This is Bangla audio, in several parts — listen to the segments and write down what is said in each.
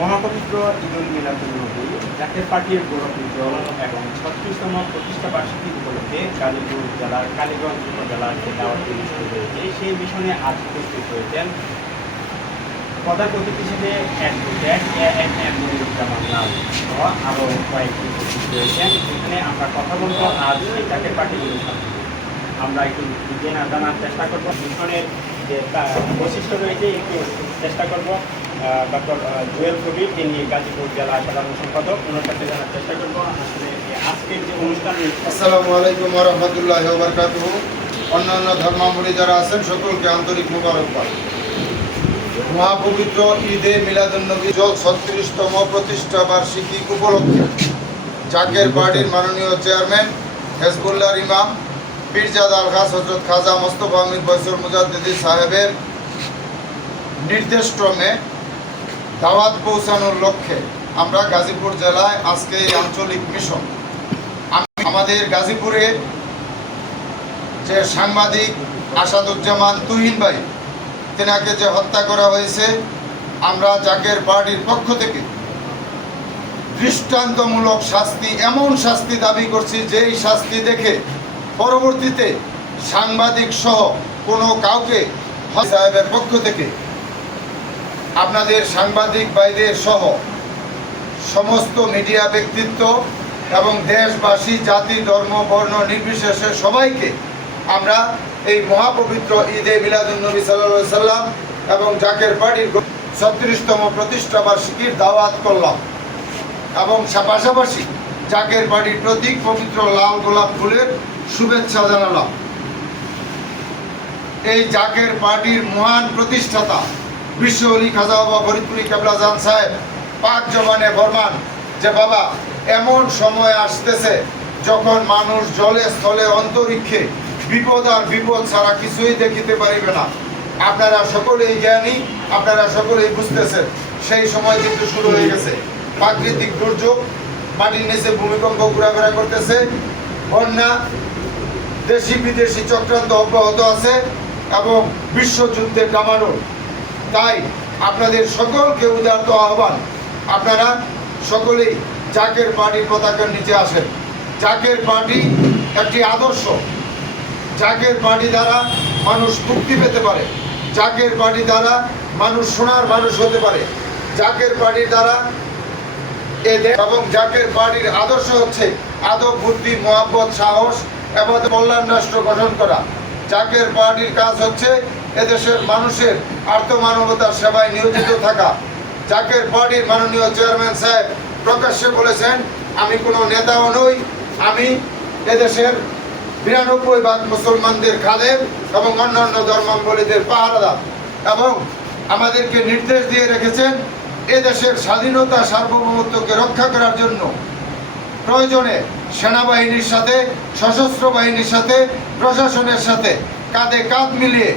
মহাপবিত্র ঈদুল মিলাদুন্নবী জাতীয় পার্টির গৌরবোজ্জ্বল এবং ৩৬তম প্রতিষ্ঠা বার্ষিকী উপলক্ষে গাজীপুর জেলার কালীগঞ্জ উপজেলার যে দাওয়াতি মিশন রয়েছে সেই মিশনে আজ উপস্থিত হয়েছেন প্রধান অতিথি হিসেবে অ্যাডভোকেট এএনএম মনিরুজ্জামান লাল সহ আরও কয়েকটি উপস্থিত রয়েছেন। এখানে আমরা কথা বলবো আজ সেই জাতীয় পার্টিগুলোর সাথে। আমরা একটু জানার চেষ্টা করবো মিশনের যে বৈশিষ্ট্য রয়েছে একটু চেষ্টা করবো। ডক্টর জুয়েল কবির, তিনি গাজীপুর জেলা সাধারণ সম্পাদক, ওনার কাছে জানার চেষ্টা করবো আসলে আজকের যে অনুষ্ঠান। আসসালামু আলাইকুম ওয়া রাহমাতুল্লাহি ওয়া বারাকাতুহু। অন্যান্য ধর্মাবলম্বী যারা আছেন সকলকে আন্তরিক মোবারকবাদ। মহাপবিত্র ঈদে মিলাদুন্নবী ৩৬তম প্রতিষ্ঠা বার্ষিকী উপলক্ষে জাকের পার্টির মাননীয় চেয়ারম্যান হেজবুল্লাহর ইমাম পীরজাদা আলহাজ হযরত খাজা মোস্তফা আমির বয়সর মুজাদ্দিদি সাহেবের নির্দেশক্রমে দাওয়াত পৌঁছানোর লক্ষ্যে আমরা গাজীপুর জেলায় আজকে এই আঞ্চলিক মিশন। আমাদের গাজীপুরে যে সাংবাদিক আসাদুজ্জামান তুহিন ভাই, তেনাকে যে হত্যা করা হয়েছে, আমরা জাকের পার্টির পক্ষ থেকে দৃষ্টান্তমূলক শাস্তি, এমন শাস্তি দাবি করছি যেই শাস্তি দেখে পরবর্তীতে সাংবাদিক সহ কোনো কাউকে সাহেবের পক্ষ থেকে আপনাদের সাংবাদিক ভাইদের সহ সমস্ত মিডিয়া ব্যক্তিত্ব এবং দেশবাসী, জাতি, ধর্ম, বর্ণ নির্বিশেষে সবাইকে আমরা এই মহাপবিত্র ঈদে মিলাদুন্নবী সাল্লাল্লাহু আলাইহি সাল্লাম এবং জাকের পার্টির ৩৬তম প্রতিষ্ঠা বার্ষিকীর দাওয়াত করলাম এবং পাশাপাশি জাকের পার্টির প্রতীক পবিত্র লাল গোলাপ ফুলের শুভেচ্ছা জানালাম। এই জাকের পার্টির মহান প্রতিষ্ঠাতা বিশ্ব অলি খাজা বাবা ফরিদপুরি কেবলা জান সাহেব পাক জবানে ফরমান যে বাবা, এমন সময় আসতেছে যখন মানুষ জলে স্থলে অন্তরিক্ষে বিপদ আর বিপদ ছাড়া কিছুই দেখিতে পারিবে না। আপনারা সকলেই জ্ঞানী, আপনারা সকলেই বুঝতেছেন সেই সময় কিন্তু শুরু হয়ে গেছে। প্রাকৃতিক দুর্যোগ, মাটির নিচে ভূমিকম্প ঘোরাফেরা করতেছে, বন্যা, দেশি বিদেশি চক্রান্ত অব্যাহত আছে এবং বিশ্বযুদ্ধের ডামাডোল। তাই আপনাদের সকলকে উদারত আহ্বান, আপনারা সকলেই জাকের পার্টির পতাকার নিচে আসেন। জাকের পার্টি একটি আদর্শ। জাকের পার্টি দ্বারা মানুষ মুক্তি পেতে পারে, জাকের পার্টি দ্বারা মানুষ সোনার মানুষ হতে পারে, জাকের পার্টির দ্বারা এবং জাকের পার্টির আদর্শ হচ্ছে আদব, বুদ্ধি, মহাব্বত, সাহস এবং কল্যাণ রাষ্ট্র গঠন করা। জাকের পার্টির কাজ হচ্ছে এদেশের মানুষের আর্তমানবতার সেবায় নিয়োজিত থাকা। জাকের পার্টির মাননীয় চেয়ারম্যান সাহেব প্রকাশ্যে বলেছেন, আমি কোনো নেতাও নই, আমি এদেশের ৯২ ভাগ মুসলমানদের খাদেম এবং অন্যান্য ধর্মাবলম্বীদের পাহারাদার, এবং আমাদেরকে নির্দেশ দিয়ে রেখেছেন এদেশের স্বাধীনতা সার্বভৌমত্বকে রক্ষা করার জন্য প্রয়োজনে সেনাবাহিনীর সাথে, সশস্ত্র বাহিনীর সাথে, প্রশাসনের সাথে কাঁধে কাঁধ মিলিয়ে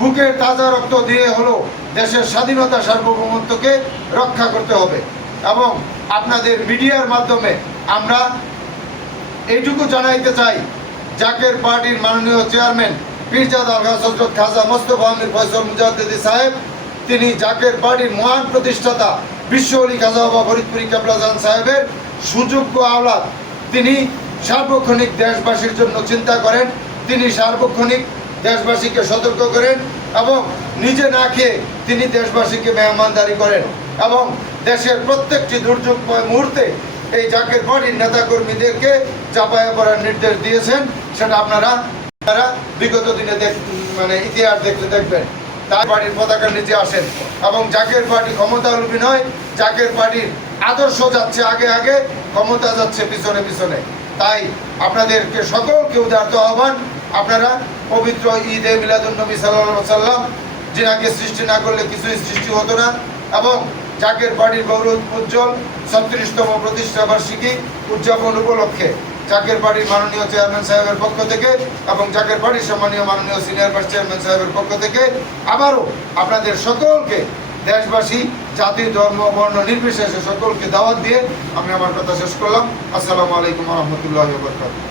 বুকের তাজা রক্ত দিয়ে হলো দেশের স্বাধীনতা সার্বভৌমত্বকে রক্ষা করতে হবে। এবং আপনাদের মিডিয়ার মাধ্যমে আমরা এইটুকু জানাইতে চাই, জাকের পার্টির মাননীয় চেয়ারম্যান পীরজাদা আলহাজ হযরত খাজা মোস্তফা আমির বয়সর মুজাদ্দিদি সাহেব, তিনি জাকের পার্টির মহান প্রতিষ্ঠাতা বিশ্ব অলি খাজা বাবা ফরিদপুরি কেবলা জান সাহেবের সুযোগ্য আওলাদ। তিনি সার্বক্ষণিক দেশবাসীর জন্য চিন্তা করেন, তিনি সার্বক্ষণিক দেশবাসীকে সতর্ক করেন এবং নিজে না খেয়ে তিনি দেশবাসীকে মেহমানদারি করেন এবং দেশের প্রত্যেকটি দুর্যোগময় মুহূর্তে এই জাকের পার্টির নেতাকর্মীদেরকে চাপায়া পড়ার নির্দেশ দিয়েছেন। সেটা আপনারা বিগত দিনে ইতিহাস দেখতে দেখবেন। তার পার্টির পতাকার নিচে আসেন এবং জাকের পার্টি ক্ষমতালোভী নয়, জাকের পার্টির আদর্শ যাচ্ছে আগে আগে, ক্ষমতা যাচ্ছে পিছনে পিছনে। তাই আপনাদেরকে সকলকে উদারত আহ্বান, আপনারা পবিত্র ঈদে মিলাদুন্নবী সাল্লাল্লাহু আলাইহি সাল্লাম, যিনাকে সৃষ্টি না করলে কিছুই সৃষ্টি হতো না, এবং জাকের পার্টির গৌরব উজ্জ্বল ৩৬তম প্রতিষ্ঠা বার্ষিকী উদযাপন উপলক্ষে জাকের পার্টির মাননীয় চেয়ারম্যান সাহেবের পক্ষ থেকে এবং জাকের পার্টির সম্মানীয় মাননীয় সিনিয়র ভাইস চেয়ারম্যান সাহেবের পক্ষ থেকে আবারও আপনাদের সকলকে, দেশবাসী, জাতি, ধর্ম, বর্ণ নির্বিশেষে সকলকে দাওয়াত দিয়ে আমি আমার কথা শেষ করলাম। আসসালামু আলাইকুম ওয়া রাহমাতুল্লাহি ওয়া বারাকাতুহু।